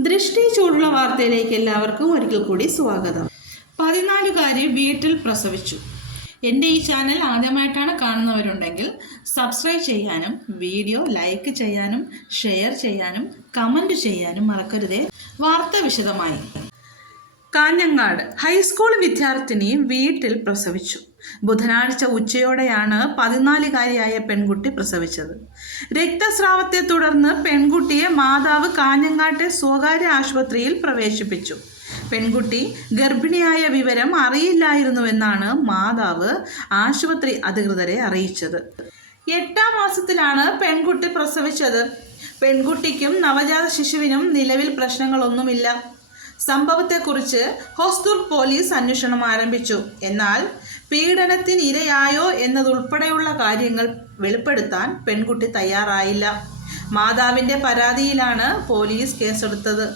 ഇന്നത്തുള്ള വാർത്തയിലേക്ക് എല്ലാവർക്കും ഒരിക്കൽ കൂടി സ്വാഗതം. പതിനാലുകാരി വീട്ടിൽ പ്രസവിച്ചു. എന്റെ ഈ ചാനൽ ആദ്യമായിട്ടാണ് കാണുന്നവരുണ്ടെങ്കിൽ സബ്സ്ക്രൈബ് ചെയ്യാനും വീഡിയോ ലൈക്ക് ചെയ്യാനും ഷെയർ ചെയ്യാനും കമന്റ് ചെയ്യാനും മറക്കരുതേ. വാർത്ത വിശദമായി. കാഞ്ഞങ്ങാട് ഹൈസ്കൂൾ വിദ്യാർത്ഥിനി വീട്ടിൽ പ്രസവിച്ചു. ബുധനാഴ്ച ഉച്ചയോടെയാണ് പതിനാലുകാരിയായ പെൺകുട്ടി പ്രസവിച്ചത്. രക്തസ്രാവത്തെ തുടർന്ന് പെൺകുട്ടിയെ മാതാവ് കാഞ്ഞങ്ങാട്ടെ സ്വകാര്യ ആശുപത്രിയിൽ പ്രവേശിപ്പിച്ചു. പെൺകുട്ടി ഗർഭിണിയായ വിവരം അറിയില്ലായിരുന്നുവെന്നാണ് മാതാവ് ആശുപത്രി അധികൃതരെ അറിയിച്ചത്. എട്ടാം മാസത്തിലാണ് പെൺകുട്ടി പ്രസവിച്ചത്. പെൺകുട്ടിക്കും നവജാത ശിശുവിനും നിലവിൽ പ്രശ്നങ്ങളൊന്നുമില്ല. സംഭവത്തെക്കുറിച്ച് ഹോസ്ദുർ പോലീസ് അന്വേഷണം ആരംഭിച്ചു. എന്നാൽ പീഡനത്തിന് ഇരയായോ എന്നതുൾപ്പെടെയുള്ള കാര്യങ്ങൾ വെളിപ്പെടുത്താൻ പെൺകുട്ടി തയ്യാറായില്ല. മാതാവിന്റെ പരാതിയിലാണ് പോലീസ് കേസെടുത്തത്.